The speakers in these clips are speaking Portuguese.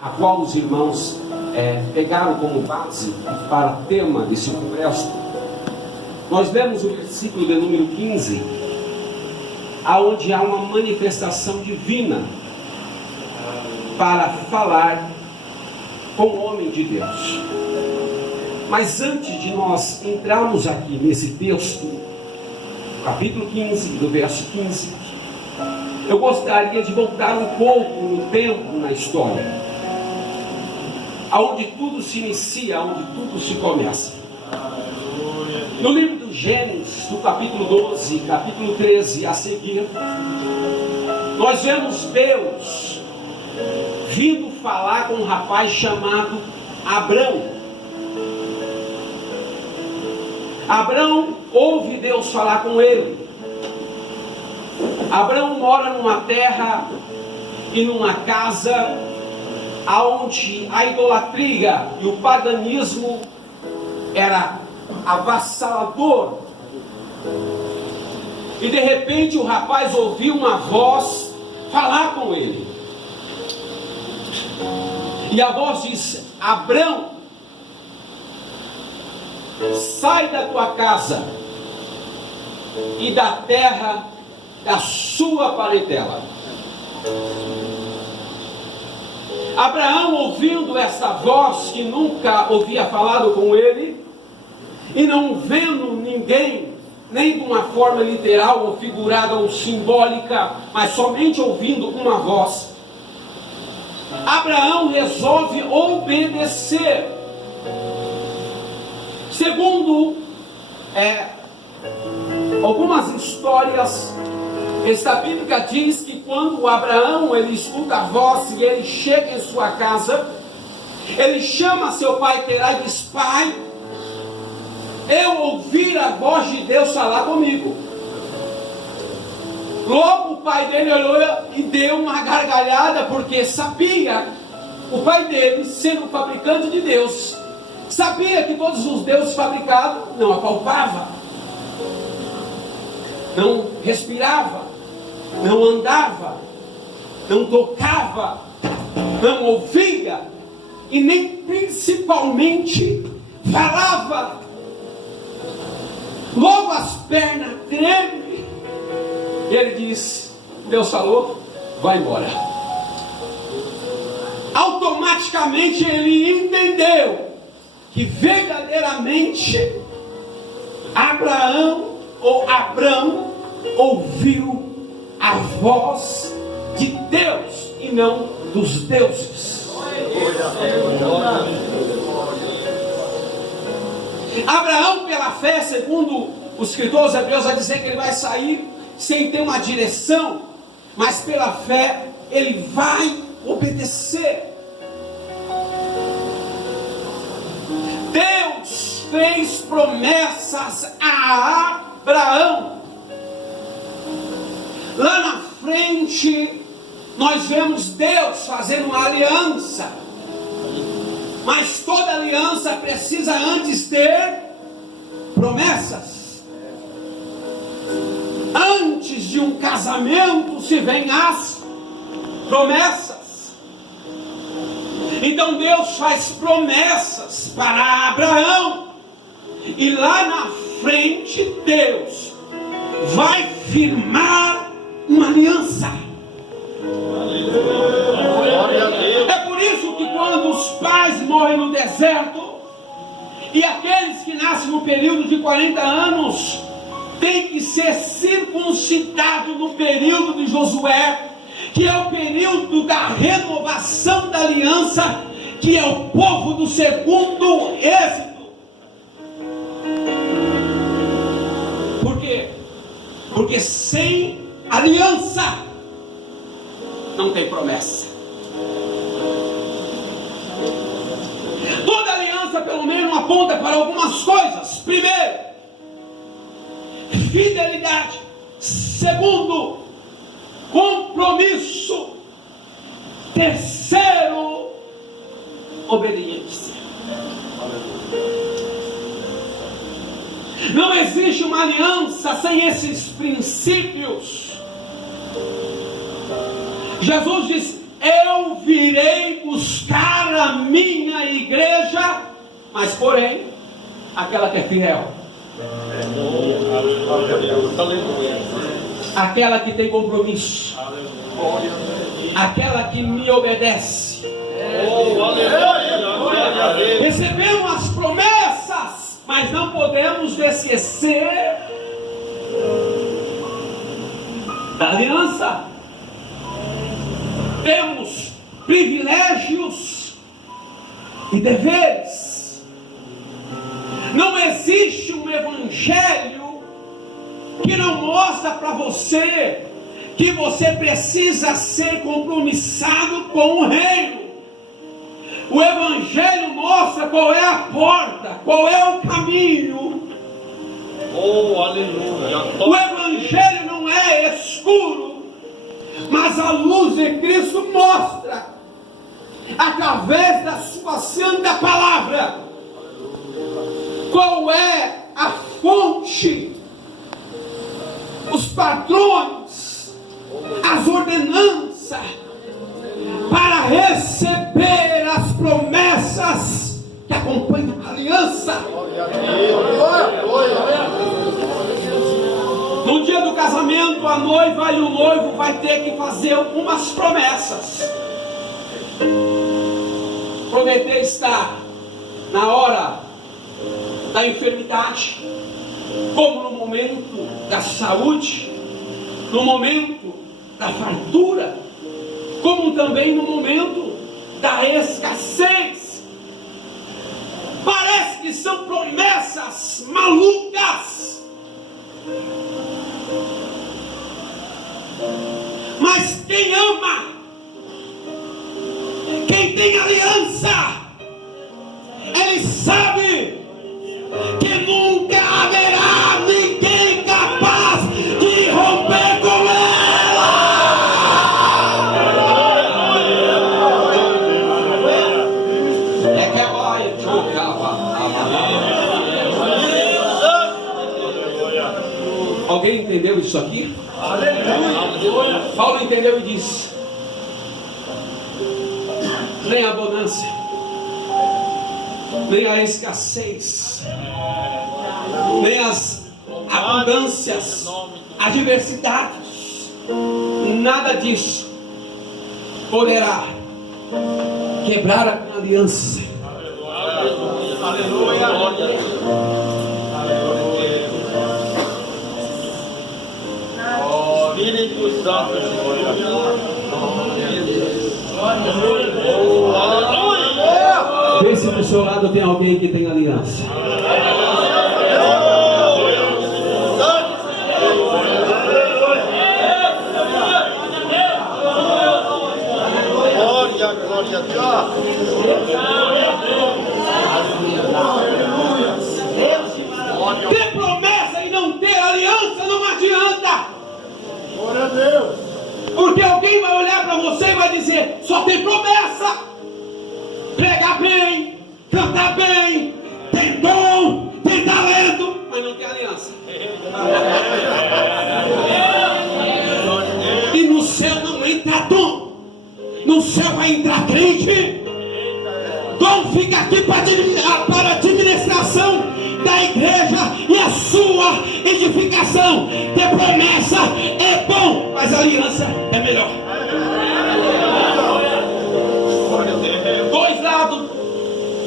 a qual os irmãos pegaram como base para tema desse congresso, nós lemos o versículo de número 15, aonde há uma manifestação divina para falar com o homem de Deus. Mas antes de nós entrarmos aqui nesse texto, capítulo 15, do verso 15, eu gostaria de voltar um pouco no tempo, na história, aonde tudo se inicia, aonde tudo se começa. No livro do Gênesis, no capítulo 12, capítulo 13 a seguir, nós vemos Deus vindo falar com um rapaz chamado Abrão. Abrão ouve Deus falar com ele. Abrão mora numa terra e numa casa onde a idolatria e o paganismo era avassalador. E de repente o rapaz ouviu uma voz falar com ele. E a voz diz: Abrão, sai da tua casa e da terra da sua parentela. Abraão, ouvindo essa voz que nunca havia falado com ele, e não vendo ninguém, nem de uma forma literal ou figurada ou simbólica, mas somente ouvindo uma voz, Abraão resolve obedecer. Segundo algumas histórias, esta Bíblia diz que quando Abraão ele escuta a voz e ele chega em sua casa, ele chama seu pai Terá e diz: pai, eu ouvi a voz de Deus falar comigo. Logo o pai dele olhou e deu uma gargalhada, porque sabia, o pai dele, sendo o fabricante de Deus, sabia que todos os deuses fabricados não apalpava, não respirava, não andava, não tocava, não ouvia e nem principalmente falava. Logo as pernas tremem. E ele diz: Deus falou, vai embora. Automaticamente ele entendeu que verdadeiramente Abrão ouviu a voz de Deus e não dos deuses. Abraão, pela fé, segundo os escritores hebreus, vai dizer que ele vai sair sem ter uma direção, mas pela fé ele vai obedecer. Deus fez promessas a Abraão. Lá na frente nós vemos Deus fazendo uma aliança, mas toda aliança precisa antes ter promessas. Antes de um casamento se vem as promessas. Então Deus faz promessas para Abraão, e lá na frente Deus vai firmar uma aliança. É por isso que quando os pais morrem no deserto, e aqueles que nascem no período de 40 anos têm que ser circuncidados no período de Josué, que é o período da renovação da aliança, que é o povo do segundo êxito. Por quê? Porque sem aliança não tem promessa. Toda aliança pelo menos aponta para algumas coisas. Primeiro, fidelidade. Segundo, compromisso. Terceiro, obediência. Não existe uma aliança sem esses princípios. Jesus diz: eu virei buscar a minha igreja, mas porém, aquela que é fiel, aquela que tem compromisso, aquela que me obedece. Recebemos as promessas, mas não podemos esquecer da aliança. Temos privilégios e deveres. Não existe um evangelho que não mostra para você que você precisa ser compromissado com o reino. O evangelho mostra qual é a porta, qual é o caminho. Aleluia. O evangelho não é escuro, mas a luz de Cristo mostra, através da sua santa palavra, qual é a fonte, os padrões, as ordenanças para receber as promessas que acompanham a aliança. No dia do casamento, a noiva e o noivo vai ter que fazer algumas promessas. Prometer estar na hora da enfermidade, como no momento da saúde, no momento da fartura, como também no momento da escassez. Parece que são promessas malucas, mas quem ama, quem tem aliança, ele sabe que nunca haverá ninguém capaz de romper com ela. É que vai Alguém entendeu isso aqui? Paulo entendeu e disse: nem a abundância, nem a escassez, nem as abundâncias, adversidades, nada disso poderá quebrar a minha aliança. Espírito Santo, Vê se do seu lado tem alguém que tem aliança. Glória a Deus. Ter promessa e não ter aliança não adianta. Glória a Deus. Porque alguém vai olhar para você e vai dizer: só tem promessa. Pregar bem, cantar bem, tem dom, tem talento, mas não tem aliança. E no céu não entra dom, no céu vai entrar crente. Dom fica aqui para a administração da igreja e a sua edificação. Ter promessa é bom, mas a aliança é melhor.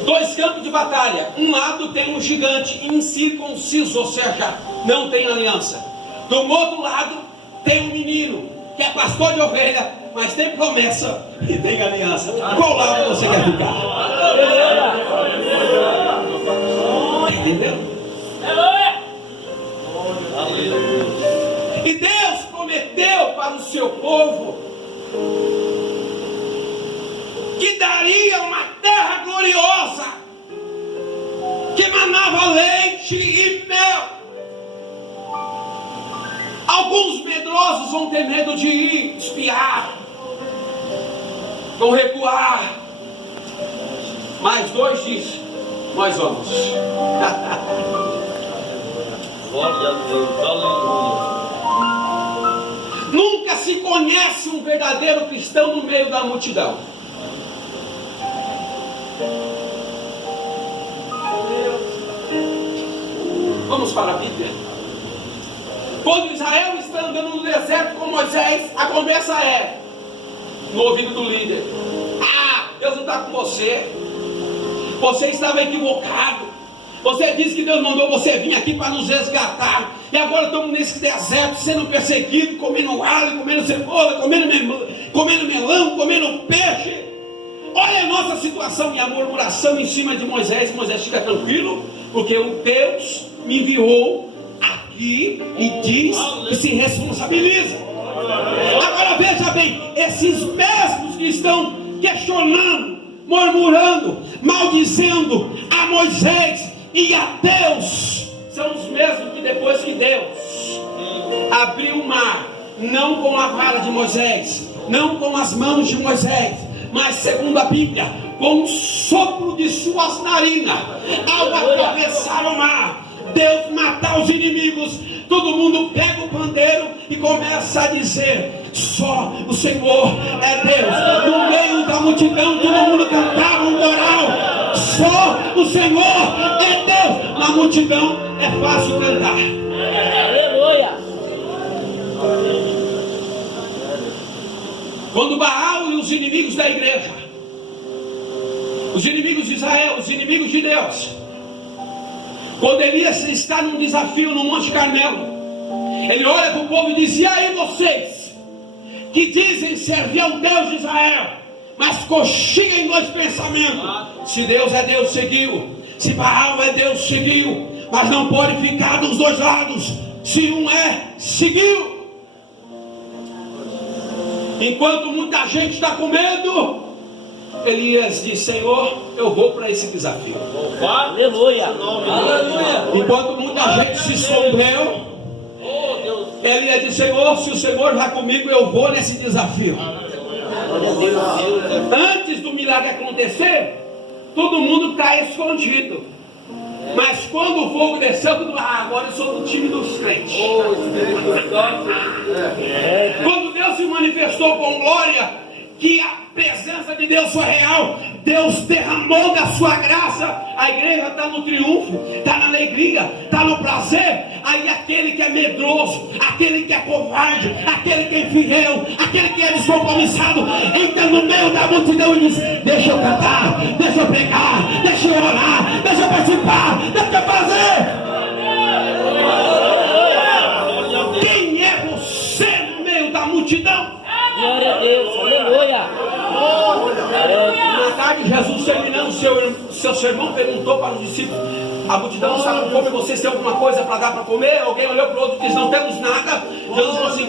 Dois campos de batalha. Um lado tem um gigante incircunciso, ou seja, não tem aliança. Do outro lado tem um menino que é pastor de ovelha, mas tem promessa e tem aliança. Qual lado você quer ficar? Entendeu? E Deus prometeu para o seu povo que daria uma terra gloriosa, que manava leite e mel. Alguns medrosos vão ter medo de ir espiar, vão recuar, mas dois dizem: nós vamos. Glória a Deus. Aleluia. Nunca se conhece um verdadeiro cristão no meio da multidão? Vamos para a Bíblia. Quando Israel está andando no deserto com Moisés, a conversa é no ouvido do líder: ah, Deus não está com você. Você estava equivocado. Você disse que Deus mandou você vir aqui para nos resgatar. E agora estamos nesse deserto, sendo perseguidos, comendo alho, comendo cebola, comendo melão, comendo peixe. Olha a nossa situação. E a murmuração em cima de Moisés. Moisés fica tranquilo, porque o Deus me enviou aqui e diz que se responsabiliza. Agora veja bem, esses mesmos que estão questionando, murmurando, maldizendo a Moisés e a Deus, são os mesmos que depois que Deus abriu o mar, não com a vara de Moisés, não com as mãos de Moisés, mas segundo a Bíblia, com o sopro de suas narinas, ao atravessar o mar, Deus matar os inimigos, todo mundo pega o pandeiro e começa a dizer: só o Senhor é Deus. No meio da multidão, todo mundo cantava um coral: só o Senhor é Deus. Na multidão é fácil cantar. Aleluia. Quando Baal e os inimigos da igreja, os inimigos de Israel, os inimigos de Deus, quando Elias está num desafio no Monte Carmelo, ele olha para o povo e diz: e aí vocês, que dizem servir ao Deus de Israel, mas coxinha em dois pensamentos: se Deus é Deus, seguiu; se Baal é Deus, seguiu. Mas não pode ficar dos dois lados. Se um é, seguiu. Enquanto muita gente está com medo, Elias diz: Senhor, eu vou para esse desafio. Aleluia. Aleluia. Enquanto muita gente se escondeu, Elias diz: Senhor, se o Senhor vai comigo, eu vou nesse desafio. Antes do milagre acontecer, todo mundo está escondido. Mas quando o fogo desceu, agora eu sou do time dos crentes. Quando Deus se manifestou com glória, que a presença de Deus foi real, Deus derramou da sua graça, a igreja está no triunfo, está na alegria, está no prazer. Aí aquele que é medroso, aquele que é covarde, aquele que é infiel, aquele que é descompromissado, entra no meio da multidão e diz: deixa eu cantar, deixa eu pregar, deixa eu orar, deixa eu participar, deixa eu fazer. Quem é você no meio da multidão? Glória a Deus. Aleluia. Na tarde, Jesus, terminando seu sermão, perguntou para os discípulos: a multidão está com fome, vocês têm alguma coisa para dar para comer? Alguém olhou para o outro e disse: não temos nada. Jesus falou assim: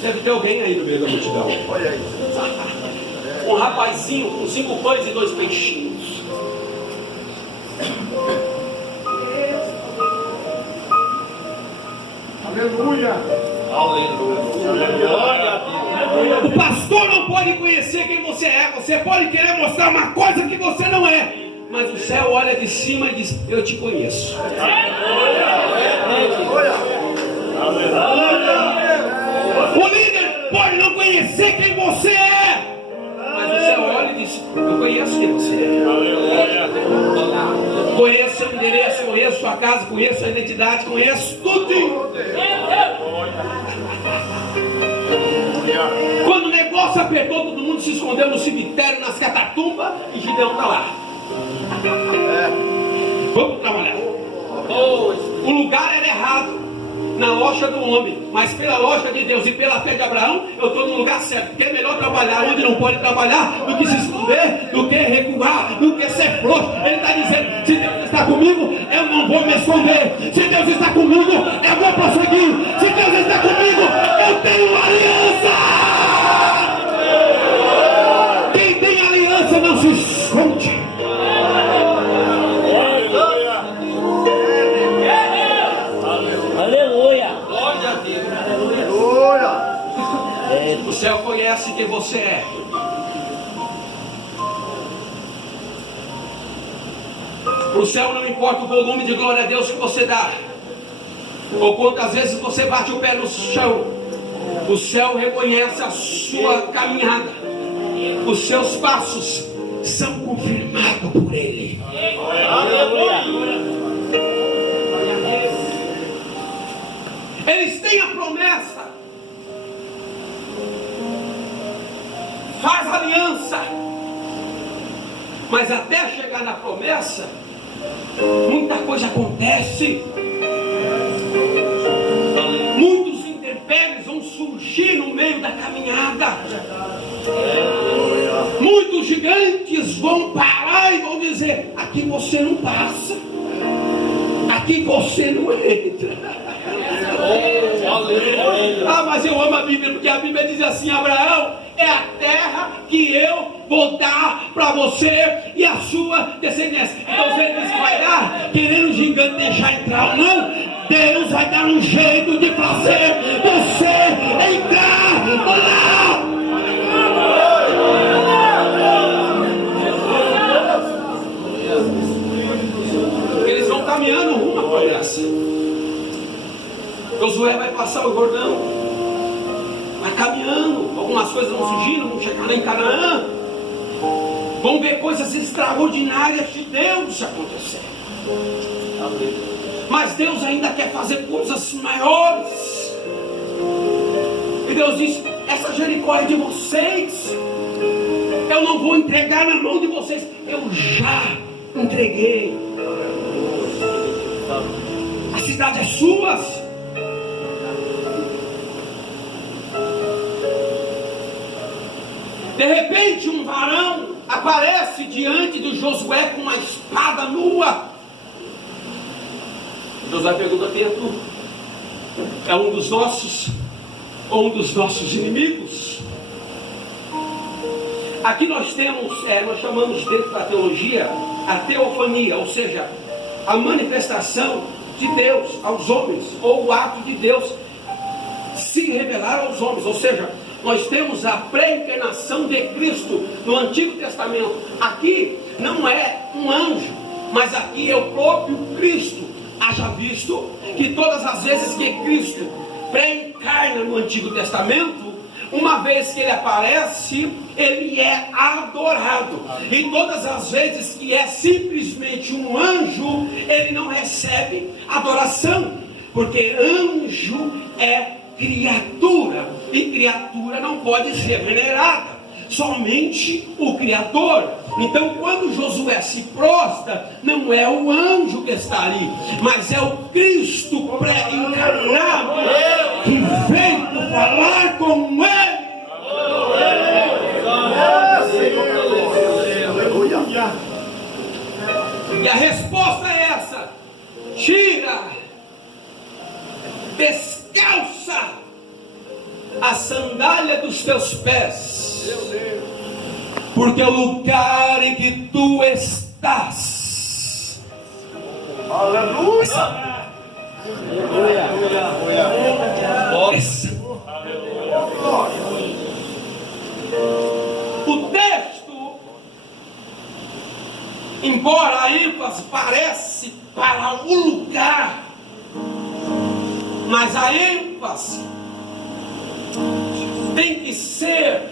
deve ter alguém aí no meio da multidão. Olha aí. Um rapazinho com 5 pães e 2 peixinhos. Aleluia. Aleluia. O pastor não pode conhecer quem você é. Você pode querer mostrar uma coisa que você não é, mas o céu olha de cima e diz: eu te conheço. O líder pode não conhecer quem você é, mas o céu olha e diz: eu conheço quem você é. Conheço seu endereço, conheço sua casa, conheço sua identidade, conheço tudo. Quando o negócio apertou, todo mundo se escondeu no cemitério, nas catatumbas, e Gideão está lá. Vamos trabalhar. O lugar era errado, na loja do homem, mas pela loja de Deus e pela fé de Abraão, eu estou no lugar certo. Porque é melhor trabalhar onde não pode trabalhar do que se esconder, do que recuar, do que ser frouxo. Ele está dizendo: se Deus está comigo, eu não vou me esconder. Se Deus está comigo, eu vou prosseguir. Se Deus está comigo, eu tenho aliança. Quem tem aliança não se esconde. Aleluia. O céu conhece quem você é. Para o céu não importa o volume de glória a Deus que você dá, ou quantas vezes você bate o pé no chão. O céu reconhece a sua caminhada. Os seus passos são confirmados por Ele. Eles têm a promessa. Faz aliança. Mas até chegar na promessa, muita coisa acontece. Muitos intempéries vão surgir no meio da caminhada. Muitos gigantes vão parar e vão dizer: aqui você não passa, aqui você não entra. Ah, mas eu amo a Bíblia, porque a Bíblia diz assim: Abraão, é a terra que eu vou dar para você e a sua descendência. Então você diz que vai dar, querendo o gigante deixar entrar ou não, Deus vai dar um jeito de fazer você entrar ou não. Eles vão caminhando rumo à promessa. Josué vai passar o Jordão, vai caminhando, algumas coisas vão surgindo, vão chegar lá em Canaã, vão ver coisas extraordinárias de Deus acontecer. Mas Deus ainda quer fazer coisas maiores. E Deus diz: essa Jericó é de vocês, eu não vou entregar na mão de vocês, eu já entreguei. A cidade é sua. De repente um varão aparece diante de Josué com uma espada nua. Josué pergunta: quem é tu? É um dos nossos ou um dos nossos inimigos? Aqui nós temos, nós chamamos dentro da teologia a teofania, ou seja, a manifestação de Deus aos homens, ou o ato de Deus se revelar aos homens, ou seja, nós temos a pré-encarnação de Cristo no Antigo Testamento. Aqui não é um anjo, mas aqui é o próprio Cristo. Haja visto que todas as vezes que Cristo pré-encarna no Antigo Testamento, uma vez que ele aparece, ele é adorado. E todas as vezes que é simplesmente um anjo, ele não recebe adoração, porque anjo é criatura, e criatura não pode ser venerada, somente o Criador. Então quando Josué se prostra, não é o anjo que está ali, mas é o Cristo pré-encarnado que veio falar com ele. E a resposta é essa: tira, descalça a sandália dos teus pés, porque o lugar em que tu estás, Aleluia! o texto, embora a ênfase parece para o lugar, mas a ênfase tem que ser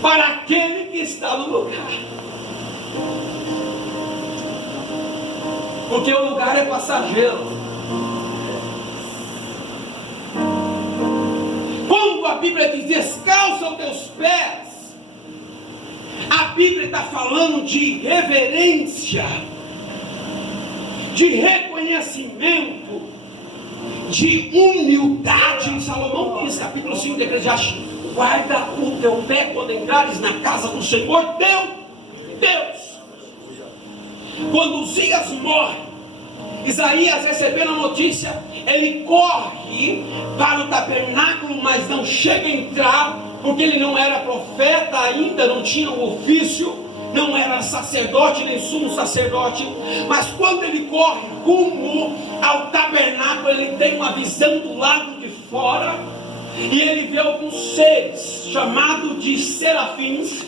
para aquele que está no lugar, porque o lugar é passageiro. Quando a Bíblia diz descalça os teus pés, a Bíblia está falando de reverência, de reconhecimento, de humildade. Em Salomão diz, capítulo 5 de Eclesiastes: guarda o teu pé quando entrares na casa do Senhor teu Deus. Quando Uzias morre, Isaías, recebendo a notícia, ele corre para o tabernáculo, mas não chega a entrar, porque ele não era profeta ainda, não tinha o ofício, não era sacerdote nem sumo sacerdote. Mas quando ele corre rumo ao tabernáculo, ele tem uma visão do lado de fora, e ele vê alguns seres chamados de serafins,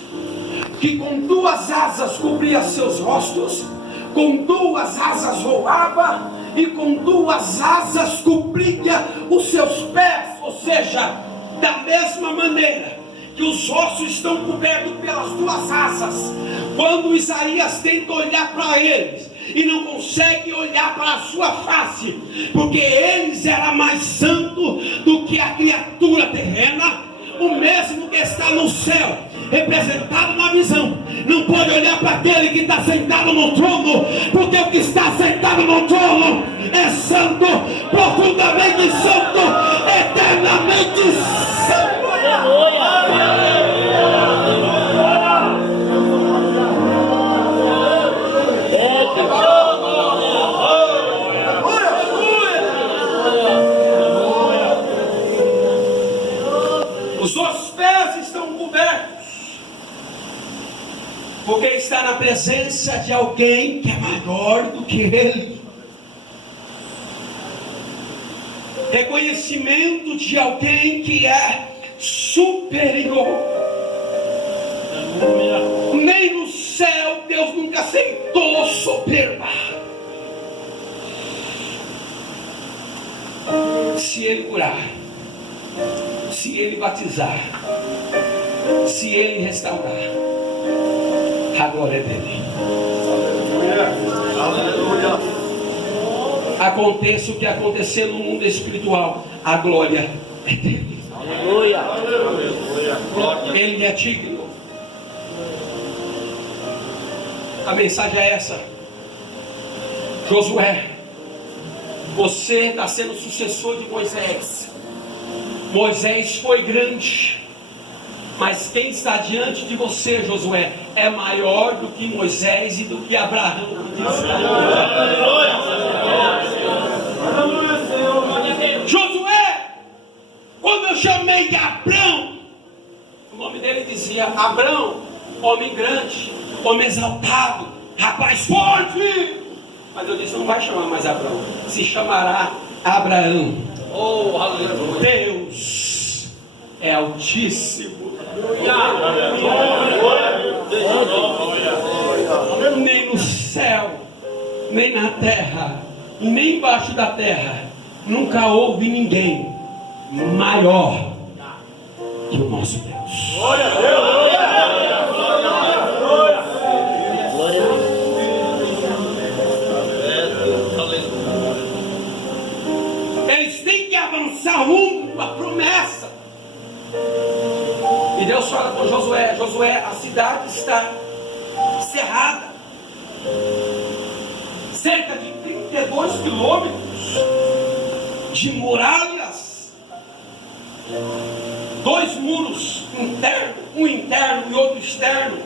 que com duas asas cobriam seus rostos, com duas asas voava, e com duas asas cobria os seus pés. Ou seja, Da mesma maneira que os ossos estão cobertos pelas duas asas, quando Isaías tenta olhar para eles e não consegue olhar para a sua face, porque eles eram mais santos do que a criatura terrena, o mesmo que está no céu, representado na visão, não pode olhar para aquele que está sentado no trono, porque o que está sentado no trono é santo, profundamente santo, eternamente santo. Os pés estão cobertos, porque está na presença de alguém que é maior do que ele. Reconhecimento de alguém que é superior. Nem no céu Deus nunca aceitou soberba. Se ele curar, se ele batizar, se ele restaurar, a glória é dele. Aleluia. Aconteça o que acontecer no mundo espiritual, a glória é dele. Aleluia. Ele é digno. A mensagem é essa: Josué, você está sendo sucessor de Moisés. Moisés foi grande, mas quem está diante de você, Josué, é maior do que Moisés e do que Abraão. Josué, quando eu chamei de Abrão, o nome dele dizia Abrão, homem grande, homem exaltado, rapaz forte. Mas eu disse, não vai chamar mais Abrão, se chamará Abraão. Oh, aleluia. Deus é altíssimo. Nem no céu, nem na terra, nem embaixo da terra, nunca houve ninguém maior que o nosso Deus. Glória a Deus. Eles têm que avançar rumo à promessa. E Deus fala com Josué: Josué, a cidade está cerrada, cerca de 32 quilômetros de muralhas, 2 muros internos, um interno e outro externo.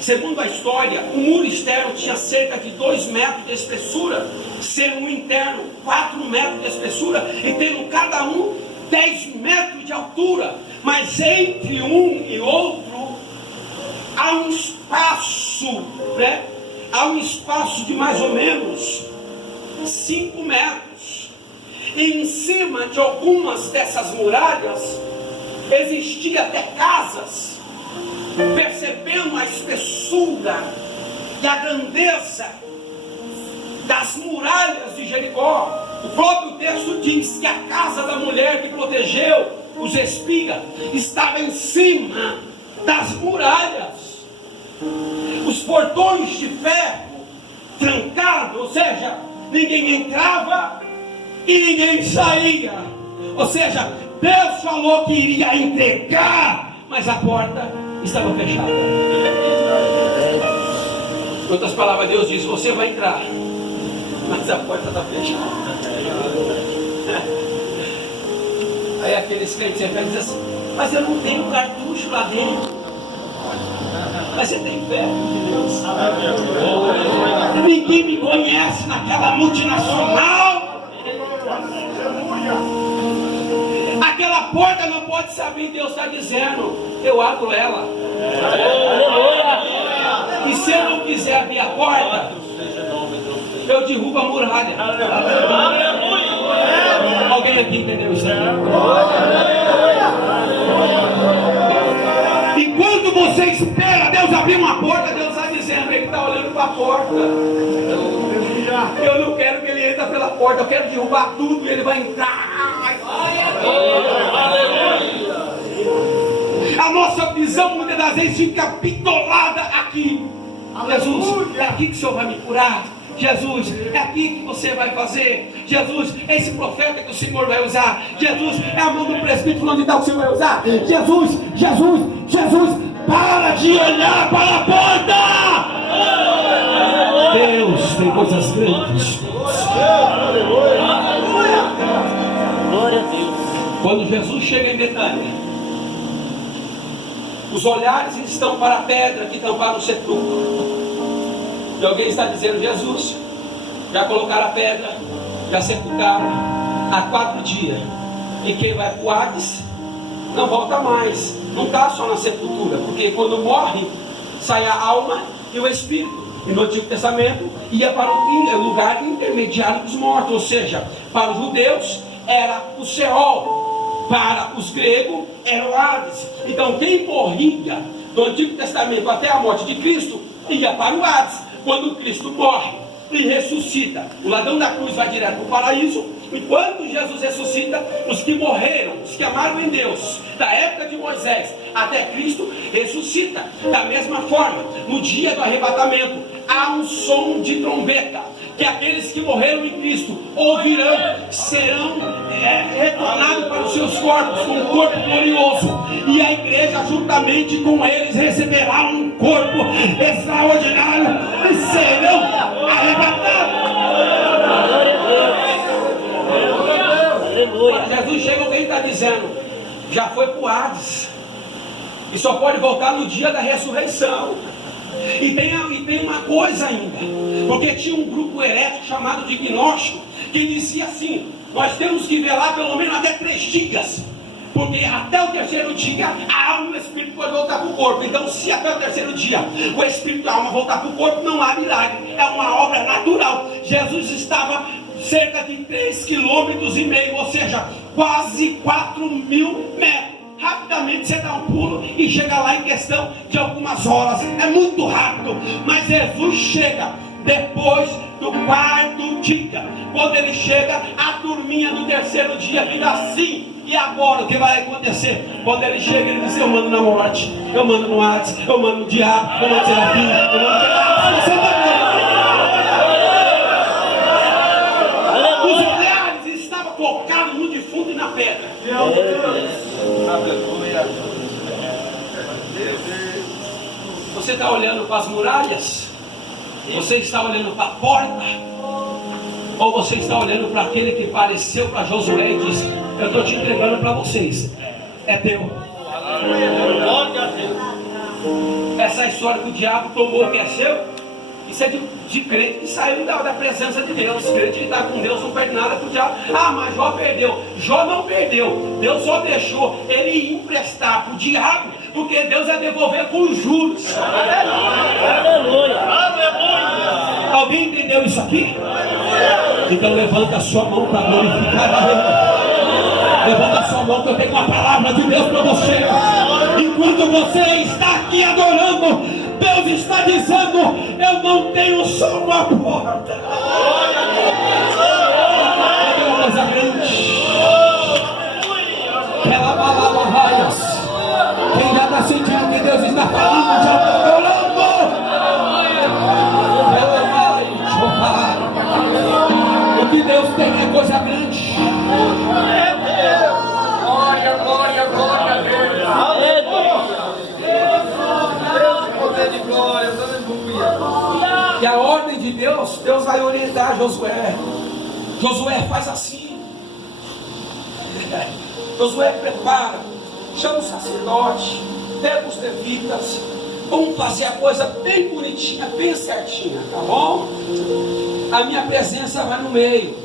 Segundo a história, o muro externo tinha cerca de 2 metros de espessura, sendo um interno 4 metros de espessura, e tendo cada um 10 metros de altura. Mas entre um e outro há um espaço, né? Há um espaço de mais ou menos 5 metros. E em cima de algumas dessas muralhas existiam até casas. Percebendo a espessura e a grandeza das muralhas de Jericó, o próprio texto diz que a casa da mulher que protegeu os espias estava em cima das muralhas. Os portões de ferro trancados, ou seja, ninguém entrava e ninguém saía. Ou seja, Deus falou que iria entregar, mas a porta estava fechada. Em outras palavras, Deus diz: você vai entrar, mas a porta está fechada. Aí aqueles crentes sempre dizem assim: mas eu não tenho cartucho lá dentro. Mas você tem fé em Deus. Ninguém me conhece naquela multinacional. Aquela porta não pode se abrir. Deus está dizendo: eu abro ela. E se eu não quiser abrir a porta, eu derrubo a muralha. Alguém aqui entendeu isso? Enquanto você espera Deus abrir uma porta, Deus está dizendo: ele está olhando para a porta. Eu não quero que ele entre pela porta, eu quero derrubar tudo e ele vai entrar. Aleluia. A nossa visão muitas das vezes fica bitolada aqui. Jesus, é aqui que o Senhor vai me curar. Jesus, é aqui que você vai fazer. Jesus, é esse profeta que o Senhor vai usar. Jesus, é a mão do presbítero onde está o Senhor vai usar. Jesus, Jesus, Jesus, para de olhar para a porta. Deus tem coisas grandes. Glória a Deus. Quando Jesus chega em Betânia, os olhares estão para a pedra que tamparam o sepulcro. E alguém está dizendo: Jesus, já colocaram a pedra, já sepultaram há 4 dias. E quem vai para o Hades não volta mais. Não está só na sepultura, porque quando morre, sai a alma e o espírito. E no Antigo Testamento ia para o lugar intermediário dos mortos, ou seja, para os judeus era o Seol, para os gregos era o Hades. Então quem morria do Antigo Testamento até a morte de Cristo ia para o Hades. Quando Cristo morre e ressuscita, o ladrão da cruz vai direto para o paraíso. E quando Jesus ressuscita, os que morreram, os que amaram em Deus, da época de Moisés até Cristo, ressuscita. Da mesma forma, no dia do arrebatamento, há um som de trombeta, que aqueles que morreram em Cristo ouvirão, serão retornados para os seus corpos com um corpo glorioso, e a igreja juntamente com eles receberá um corpo extraordinário e serão arrebatados. Aleluia. Jesus chega, alguém está dizendo: já foi para o Hades e só pode voltar no dia da ressurreição. E tem uma coisa ainda, porque tinha um grupo herético chamado de gnóstico, que dizia assim: nós temos que velar pelo menos até 3 dias, porque até o 3º dia a alma e o espírito podem voltar para o corpo. Então, se até o 3º dia o espírito e a alma voltar para o corpo, não há milagre, é uma obra natural. Jesus estava cerca de 3,5 km, ou seja, quase 4.000 metros. Rapidamente você dá um pulo e chega lá em questão de algumas horas. É muito rápido. Mas Jesus chega depois do 4º dia. Quando ele chega, a turminha do 3º dia vira assim: e agora o que vai acontecer? Quando ele chega, ele diz: eu mando na morte, eu mando no Hades, eu mando no diabo, eu mando no serafim, eu mando no... Você tá... Os olhares estavam focados no defunto e na pedra. Você está olhando para as muralhas? Você está olhando para a porta? Ou você está olhando para aquele que apareceu para Josué e disse: eu estou te entregando para vocês, é teu. Essa história que o diabo tomou que é seu, isso é de crente que saiu da presença de Deus. Crente que está com Deus não perde nada com o diabo. Ah, mas Jó perdeu. Jó não perdeu. Deus só deixou ele emprestar para o diabo, porque Deus ia devolver com juros. Aleluia. Alguém entendeu isso aqui? Então levanta a sua mão para glorificar a Deus. Levanta a sua mão, que eu tenho uma palavra de Deus para você. Enquanto você está aqui adorando, Deus está dizendo: eu não tenho só uma porta. É uma coisa grande. Ela balava raias. Quem já está sentindo que Deus está falando, já está adorando. Ela vai chorar. O que Deus tem é coisa grande. Glória, glória, glória a Deus. Poder de glória, aleluia. E a ordem de Deus, Deus vai orientar Josué. Josué faz assim. Josué prepara, chama o sacerdote, pega os levitas, vamos fazer a coisa bem bonitinha, bem certinha, tá bom? A minha presença vai no meio.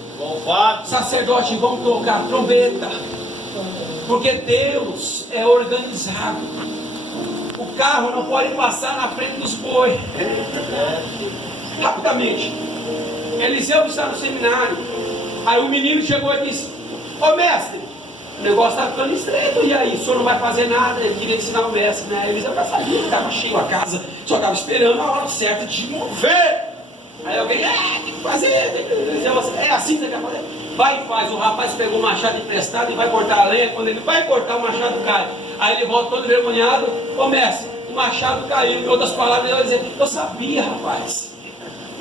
Sacerdote, vamos tocar trombeta, porque Deus é organizado. O carro não pode passar na frente dos bois. Rapidamente, Eliseu está no seminário. Aí o menino chegou e disse: ô mestre, o negócio está ficando estreito, e aí? O senhor não vai fazer nada? Ele queria ensinar o mestre, né? Eliseu já sabia que estava cheio a casa, só estava esperando a hora certa de mover. Aí alguém: tem que fazer. É assim que você quer fazer? Vai e faz. O rapaz pegou o machado emprestado e vai cortar a lenha. Quando ele vai cortar, o machado cai. Aí ele volta todo envergonhado. Ô mestre, o machado caiu. Em outras palavras, ele vai dizer: eu sabia, rapaz.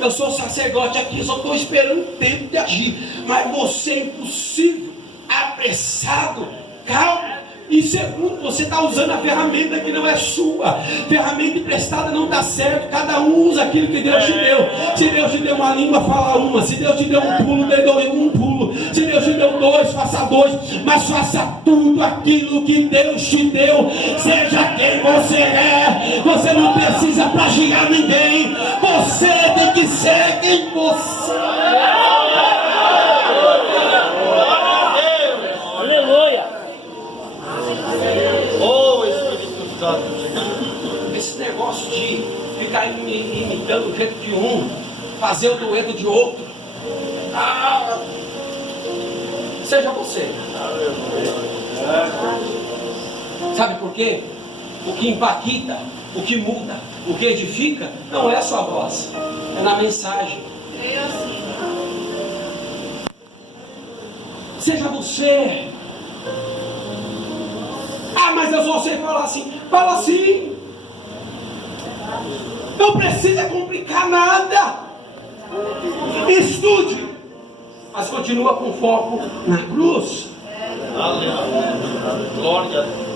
Eu sou sacerdote aqui, só estou esperando o tempo de agir. Mas você é impossível, apressado, calmo. E segundo, você está usando a ferramenta que não é sua. Ferramenta emprestada não está certo. Cada um usa aquilo que Deus te deu. Se Deus te deu uma língua, fala uma. Se Deus te deu um pulo, dê um pulo. Se Deus te deu dois, faça dois. Mas faça tudo aquilo que Deus te deu. Seja quem você é. Você não precisa plagiar ninguém. Você tem que ser quem você é. Aleluia. Oh, Espírito Santo. Esse negócio de ficar imitando o jeito de um, fazer o dueto de outro. Seja você. Sabe por quê? O que impacta, o que muda, o que edifica, não é a sua voz, é na mensagem. Seja você. Mas eu só sei falar assim. Fala assim. Não precisa complicar nada. Estude, mas continua com foco na cruz. Aleluia. Glória a Deus.